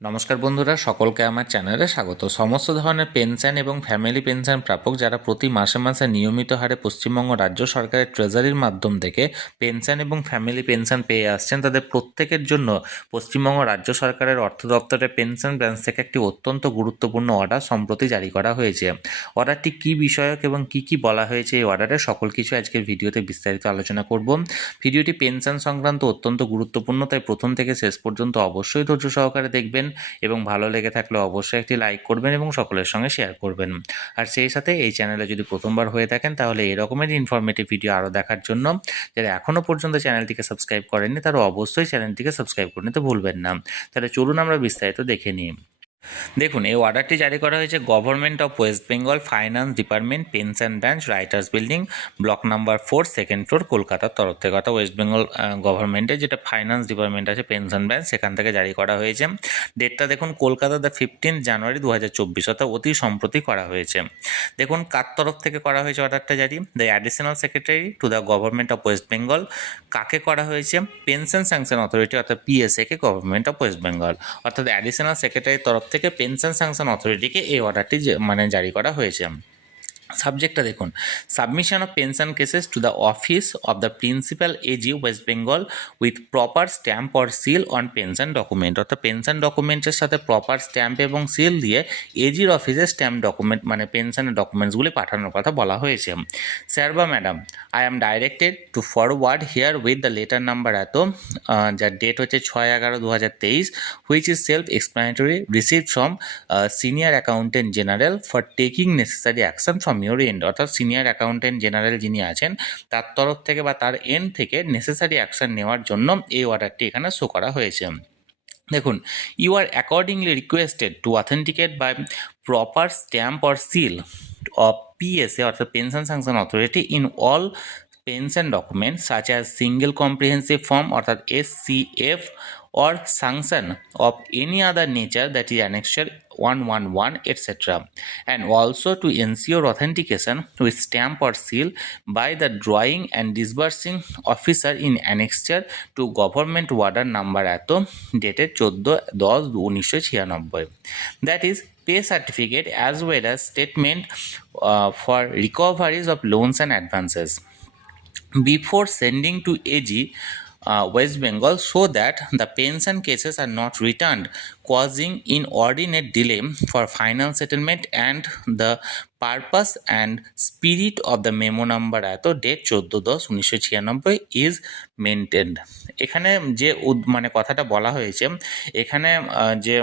নমস্কার বন্ধুরা, সকলকে আমার চ্যানেলে স্বাগত। সমস্ত ধরনের পেনশন এবং ফ্যামিলি পেনশন প্রাপক যারা প্রতি মাসে মাসে নিয়মিত হারে পশ্চিমবঙ্গ রাজ্য সরকারের ট্রেজারির মাধ্যম থেকে পেনশন এবং ফ্যামিলি পেনশন পেয়ে আসছেন, তাদের প্রত্যেকের জন্য পশ্চিমবঙ্গ রাজ্য সরকারের অর্থ দপ্তরের পেনশন ব্রাঞ্চ থেকে একটি অত্যন্ত গুরুত্বপূর্ণ অর্ডার সম্প্রতি জারি করা হয়েছে। অর্ডারটি কী বিষয়ক এবং কি কি বলা হয়েছে এই অর্ডারে সকল কিছু আজকের ভিডিওতে বিস্তারিত আলোচনা করব। ভিডিওটি পেনশন সংক্রান্ত অত্যন্ত গুরুত্বপূর্ণ, তাই প্রথম থেকে শেষ পর্যন্ত অবশ্যই ধৈর্য সহকারে দেখবেন। এবং ভালো লেগে থাকলে অবশ্যই একটি লাইক করবেন এবং সকলের সঙ্গে শেয়ার করবেন। আর সেই সাথে এই চ্যানেলে যদি প্রথমবার হয়ে থাকেন, তাহলে এরকমের ইনফরমেটিভ ভিডিও আরও দেখার জন্য যারা এখনও পর্যন্ত চ্যানেলটিকে সাবস্ক্রাইব করেননি, তারা অবশ্যই চ্যানেলটিকে সাবস্ক্রাইব করে নিতে ভুলবেন না। তাহলে চলুন আমরা বিস্তারিত দেখে নিই। দেখুন, এই অর্ডারটি জারি করা হয়েছে government of West Bengal finance department pension branch Writers building block number four second floor কলকাতার তরফ থেকে। অর্থাৎ ওয়েস্ট বেঙ্গল গভর্নমেন্টের যেটা ফাইন্যান্স ডিপার্টমেন্ট আছে পেনশন ব্রাঞ্চ সেখান থেকে জারি করা হয়েছে। ডেটটা দেখুন কলকাতা দ্য ফিফটিন জানুয়ারি দু হাজার চব্বিশ, অর্থাৎ অতি সম্প্রতি করা হয়েছে। দেখুন, কার তরফ থেকে করা হয়েছে অর্ডারটা জারি? The additional secretary to the government of West Bengal কাকে করা হয়েছে? পেনশন স্যাংশন অথরিটি অর্থাৎ পিএসএ কে গভর্নমেন্ট অফ ওয়েস্ট বেঙ্গল অর্থাৎ অ্যাডিশনাল সেক্রেটারির তরফ থেকে পেনশন স্যাংশন অথরিটিকে এই অর্ডারটি মানে জারি করা হয়েছে। সাবজেক্টটা দেখুন। Submission of pension cases to the office of the principal AG West Bengal with proper stamp or seal on pension document অর্থাৎ পেনশন ডকুমেন্টের সাথে প্রপার স্ট্যাম্প এবং সিল দিয়ে এজির অফিসে স্ট্যাম্প ডকুমেন্ট মানে পেনশনের ডকুমেন্টসগুলি পাঠানোর কথা বলা হয়েছে। স্যার বা madam I am directed to forward here with the letter number এত যার ডেট হচ্ছে ছয় এগারো দু হাজার তেইশ which is self explanatory receive from senior accountant general for taking necessary action from your and অর্থাৎ সিনিয়র অ্যাকাউন্টেন্ট জেনারেল যিনি আছেন, তার তরফ থেকে বা তার এন্ড থেকে নেসেসারি অ্যাকশন নেওয়ার জন্য এই অর্ডারটি এখানে শো করা হয়েছে। দেখুন you are accordingly requested to authenticate by proper stamp or seal of PSA অর্থাৎ pension sanction authority in all pension documents such as single comprehensive form অর্থাৎ S C F or sanction of any other nature that is annexure 111 etc and also to ensure authentication with stamp or seal by the drawing and disbursing officer in annexure to government order number এত dated চোদ্দ দশ উনিশশো ছিয়ানব্বই that is pay certificate as well as statement uh, for recoveries of loans and advances before sending to AG uh, West Bengal so that the pension cases are not returned, causing inordinate delay for final settlement and the purpose and spirit of the memo number এত date চোদ্দ দশ উনিশশো ছিয়ানব্বই is maintained এখানে যে মানে কথাটা বলা হয়েছে, এখানে যে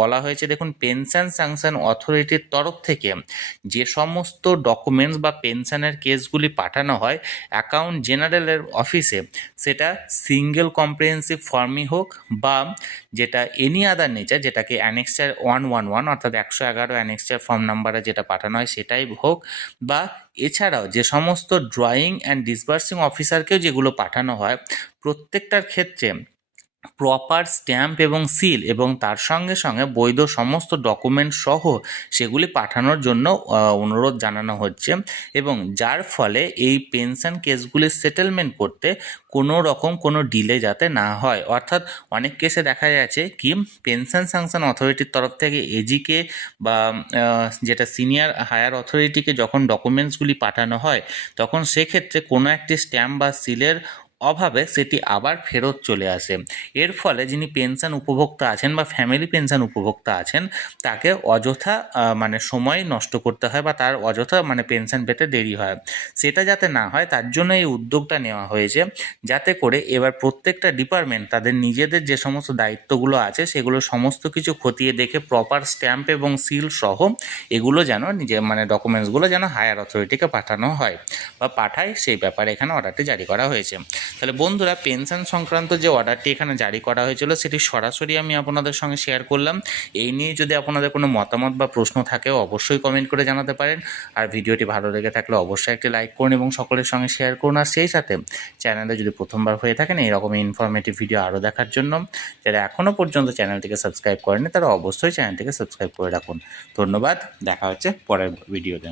বলা হয়েছে, দেখুন পেনশন স্যাংশন অথরিটির তরফ থেকে যে সমস্ত ডকুমেন্টস বা পেনশনের কেসগুলি পাঠানো হয় অ্যাকাউন্ট জেনারেলের অফিসে সেটা সিঙ্গেল কম্প্রিহেন্সিভ ফর্মই হোক বা যেটা এনি আদার নেচার যেটাকে অ্যানেক্সচার ওয়ান ওয়ান ওয়ান অর্থাৎ একশো এগারো অ্যানেক্সচার ফর্ম নাম্বারে যেটা পাঠানো হয় সেটাই হোক, বা এছাড়াও যে সমস্ত ড্রয়িং অ্যান্ড ডিসবার্সিং অফিসারকেও যেগুলো পাঠানো হয়, প্রত্যেকটার ক্ষেত্রে প্রপার স্ট্যাম্প এবং সিল এবং তার সঙ্গে সঙ্গে বৈধ সমস্ত ডকুমেন্ট সহ সেগুলি পাঠানোর জন্য অনুরোধ জানানো হচ্ছে এবং যার ফলে এই পেনশন কেসগুলির সেটেলমেন্ট করতে কোনো রকম কোনো ডিলে যাতে না হয়। অর্থাৎ অনেক কেসে দেখা যাচ্ছে কি পেনশন স্যাংশন অথরিটির তরফ থেকে এজিকে বা যেটা সিনিয়র হায়ার অথরিটিকে যখন ডকুমেন্টসগুলি পাঠানো হয়, তখন সেক্ষেত্রে কোনো একটি স্ট্যাম্প বা সিলের অভাবে সেটি আবার ফেরত চলে আসে। এর ফলে যিনি পেনশন উপভোক্তা আছেন বা ফ্যামিলি পেনশন উপভোক্তা আছেন, তাকে অযথা মানে সময় নষ্ট করতে হয় বা তার অযথা মানে পেনশন পেতে দেরি হয়। সেটা যাতে না হয়, তার জন্য এই উদ্যোগটা নেওয়া হয়েছে। যাতে করে এবার প্রত্যেকটা ডিপার্টমেন্ট তাদের নিজেদের যে সমস্ত দায়িত্বগুলো আছে, সেগুলো সমস্ত কিছু খতিয়ে দেখে প্রপার স্ট্যাম্প এবং সিল সহ এগুলো যেন নিজে মানে ডকুমেন্টসগুলো যেন হায়ার অথরিটিকে পাঠানো হয় বা পাঠায়, সেই ব্যাপারে এখানে অর্ডারটি জারি করা হয়েছে। তাহলে বন্ধুরা পেনশন সংক্রান্ত যে অর্ডারটি এখানে জারি করা হয়েছিল, সেটি সরাসরি আমি আপনাদের সঙ্গে শেয়ার করলাম। এই নিয়ে যদি আপনাদের কোনো মতামত বা প্রশ্ন থাকে, অবশ্যই কমেন্ট করে জানাতে পারেন। আর ভিডিওটি ভালো লেগে থাকলে অবশ্যই একটি লাইক করুন এবং সকলের সঙ্গে শেয়ার করুন। আর সেই সাথে চ্যানেলে যদি প্রথমবার হয়ে থাকেন, এইরকম ইনফরমেটিভ ভিডিও আরও দেখার জন্য, যারা এখনও পর্যন্ত চ্যানেলটিকে সাবস্ক্রাইব করেনি তারা অবশ্যই চ্যানেলটিকে সাবস্ক্রাইব করে রাখুন। ধন্যবাদ, দেখা হচ্ছে পরের ভিডিওতে